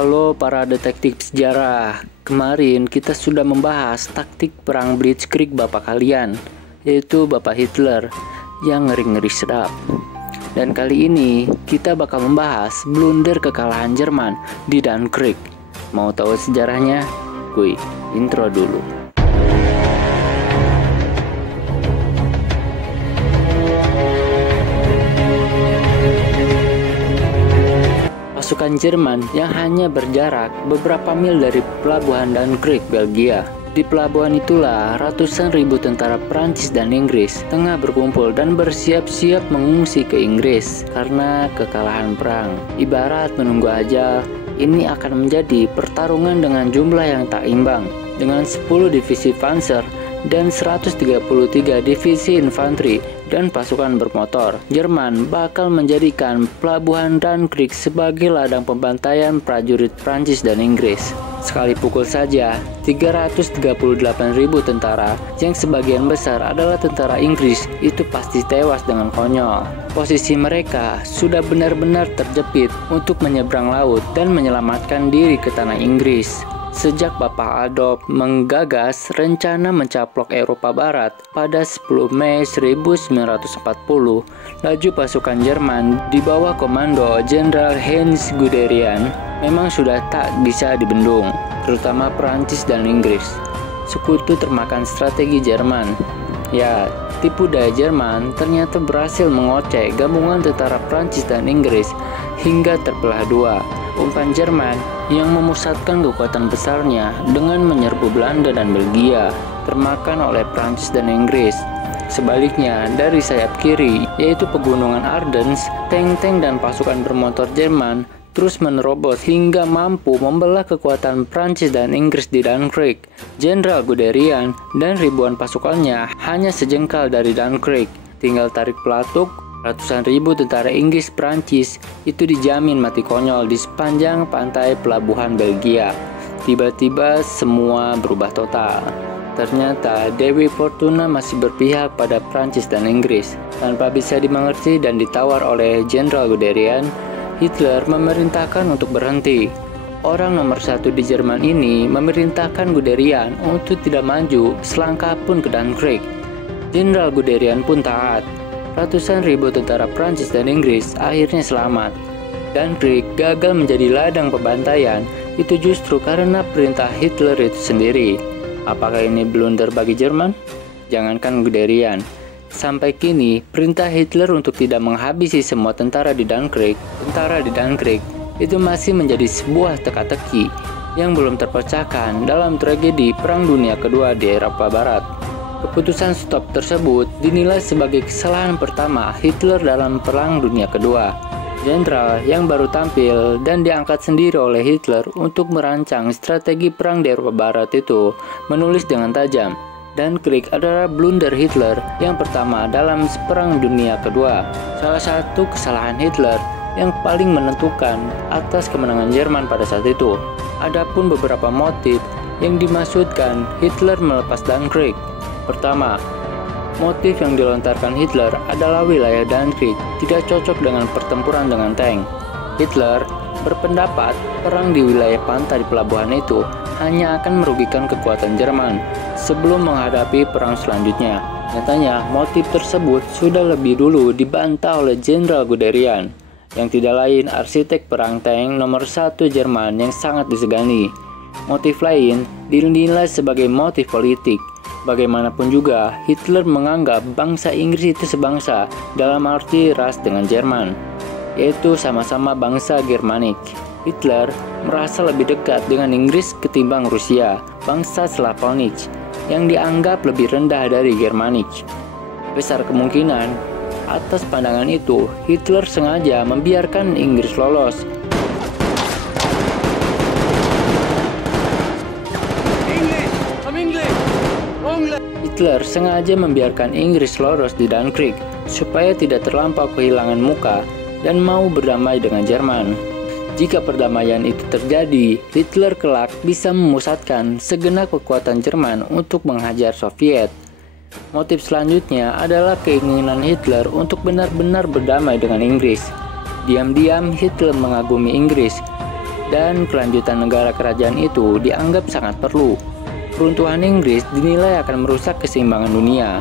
Halo para detektif sejarah. Kemarin kita sudah membahas taktik perang Blitzkrieg bapak kalian, yaitu Bapak Hitler yang ngeri-ngeri sedap. Dan kali ini kita bakal membahas blunder kekalahan Jerman di Dunkirk. Mau tahu sejarahnya? Kuy, intro dulu. Pasukan Jerman yang hanya berjarak beberapa mil dari pelabuhan Dunkirk, Belgia. Di pelabuhan itulah ratusan ribu tentara Prancis dan Inggris tengah berkumpul dan bersiap-siap mengungsi ke Inggris karena kekalahan perang. Ibarat menunggu ajal, ini akan menjadi pertarungan dengan jumlah yang tak imbang. Dengan 10 divisi Panzer dan 133 divisi infanteri dan pasukan bermotor, Jerman bakal menjadikan pelabuhan Dunkirk sebagai ladang pembantaian prajurit Prancis dan Inggris. Sekali pukul saja, 338.000 tentara, yang sebagian besar adalah tentara Inggris, itu pasti tewas dengan konyol. Posisi mereka sudah benar-benar terjepit untuk menyeberang laut dan menyelamatkan diri ke tanah Inggris. Sejak Bapak Adolf menggagas rencana mencaplok Eropa Barat pada 10 Mei 1940, laju pasukan Jerman di bawah komando Jenderal Heinz Guderian memang sudah tak bisa dibendung, terutama Prancis dan Inggris. Sekutu termakan strategi Jerman. Ya, tipu daya Jerman ternyata berhasil mengocek gabungan tentara Prancis dan Inggris hingga terbelah dua. Umpan Jerman yang memusatkan kekuatan besarnya dengan menyerbu Belanda dan Belgia termakan oleh Prancis dan Inggris. Sebaliknya, dari sayap kiri, yaitu pegunungan Ardennes, tank-tank dan pasukan bermotor Jerman terus menerobos hingga mampu membelah kekuatan Prancis dan Inggris di Dunkirk. Jenderal Guderian dan ribuan pasukannya hanya sejengkal dari Dunkirk. Tinggal tarik pelatuk, ratusan ribu tentara Inggris Prancis itu dijamin mati konyol di sepanjang pantai pelabuhan Belgia. Tiba-tiba semua berubah total. Ternyata Dewi Fortuna masih berpihak pada Prancis dan Inggris. Tanpa bisa dimengerti dan ditawar oleh Jenderal Guderian, Hitler memerintahkan untuk berhenti. Orang nomor satu di Jerman ini memerintahkan Guderian untuk tidak maju selangkah pun ke Dunkirk. Jenderal Guderian pun taat. Ratusan ribu tentara Prancis dan Inggris akhirnya selamat. Dunkirk gagal menjadi ladang pembantaian itu justru karena perintah Hitler itu sendiri. Apakah ini blunder bagi Jerman? Jangankan Guderian. Sampai kini, perintah Hitler untuk tidak menghabisi semua tentara di Dunkirk itu masih menjadi sebuah teka-teki yang belum terpecahkan dalam tragedi Perang Dunia Kedua di Eropa Barat. Keputusan stop tersebut dinilai sebagai kesalahan pertama Hitler dalam Perang Dunia Kedua. Jenderal yang baru tampil dan diangkat sendiri oleh Hitler untuk merancang strategi perang di Eropa Barat itu menulis dengan tajam, Dunkirk adalah blunder Hitler yang pertama dalam Perang Dunia Kedua. Salah satu kesalahan Hitler yang paling menentukan atas kemenangan Jerman pada saat itu. Adapun beberapa motif yang dimaksudkan Hitler melepas Dunkirk. Pertama, motif yang dilontarkan Hitler adalah wilayah Dunkirk tidak cocok dengan pertempuran dengan tank. Hitler berpendapat perang di wilayah pantai di pelabuhan itu hanya akan merugikan kekuatan Jerman sebelum menghadapi perang selanjutnya. Nyatanya, motif tersebut sudah lebih dulu dibantah oleh Jenderal Guderian, yang tidak lain arsitek perang tank nomor 1 Jerman yang sangat disegani. Motif lain dinilai sebagai motif politik. Bagaimanapun juga, Hitler menganggap bangsa Inggris itu sebangsa dalam arti ras dengan Jerman, yaitu sama-sama bangsa Germanik. Hitler merasa lebih dekat dengan Inggris ketimbang Rusia, bangsa Slavonik, yang dianggap lebih rendah dari Germanik. Besar kemungkinan, atas pandangan itu, Hitler sengaja membiarkan Inggris lolos. Hitler sengaja membiarkan Inggris lolos di Dunkirk supaya tidak terlampau kehilangan muka dan mau berdamai dengan Jerman. Jika perdamaian itu terjadi, Hitler kelak bisa memusatkan segenap kekuatan Jerman untuk menghajar Soviet. Motif selanjutnya adalah keinginan Hitler untuk benar-benar berdamai dengan Inggris. Diam-diam Hitler mengagumi Inggris dan kelanjutan negara kerajaan itu dianggap sangat perlu. Peruntuhan Inggris dinilai akan merusak keseimbangan dunia.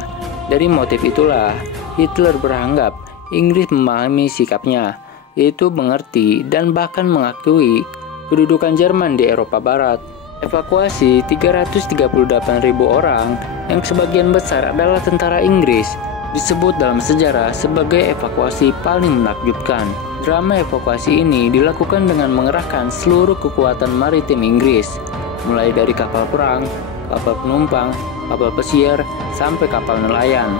Dari motif itulah, Hitler beranggap Inggris memahami sikapnya, yaitu mengerti dan bahkan mengakui kedudukan Jerman di Eropa Barat. Evakuasi 338.000 orang, yang sebagian besar adalah tentara Inggris, disebut dalam sejarah sebagai evakuasi paling menakjubkan. Drama evakuasi ini dilakukan dengan mengerahkan seluruh kekuatan maritim Inggris, mulai dari kapal perang, kapal penumpang, kapal pesiar, sampai kapal nelayan.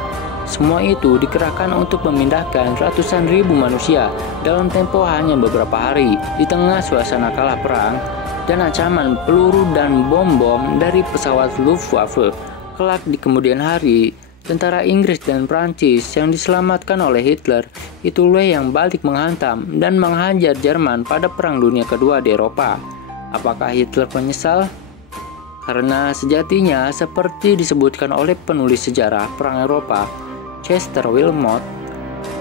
Semua itu dikerahkan untuk memindahkan ratusan ribu manusia dalam tempo hanya beberapa hari di tengah suasana kalah perang dan ancaman peluru dan bom-bom dari pesawat Luftwaffe. Kelak di kemudian hari, tentara Inggris dan Prancis yang diselamatkan oleh Hitler itulah yang balik menghantam dan menghajar Jerman pada Perang Dunia Kedua di Eropa. Apakah Hitler menyesal? Karena sejatinya seperti disebutkan oleh penulis sejarah Perang Eropa, Chester Wilmot,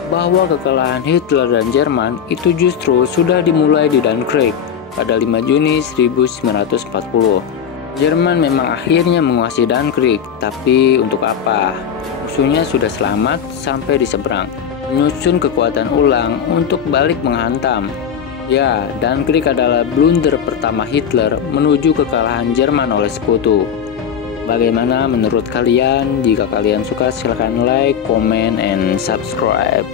bahwa kekalahan Hitler dan Jerman itu justru sudah dimulai di Dunkirk pada 5 Juni 1940. Jerman memang akhirnya menguasai Dunkirk, tapi untuk apa? Musuhnya sudah selamat sampai di seberang, menyusun kekuatan ulang untuk balik menghantam. Ya, Dunkirk adalah blunder pertama Hitler menuju kekalahan Jerman oleh sekutu. Bagaimana menurut kalian? Jika kalian suka silahkan like, comment, and subscribe.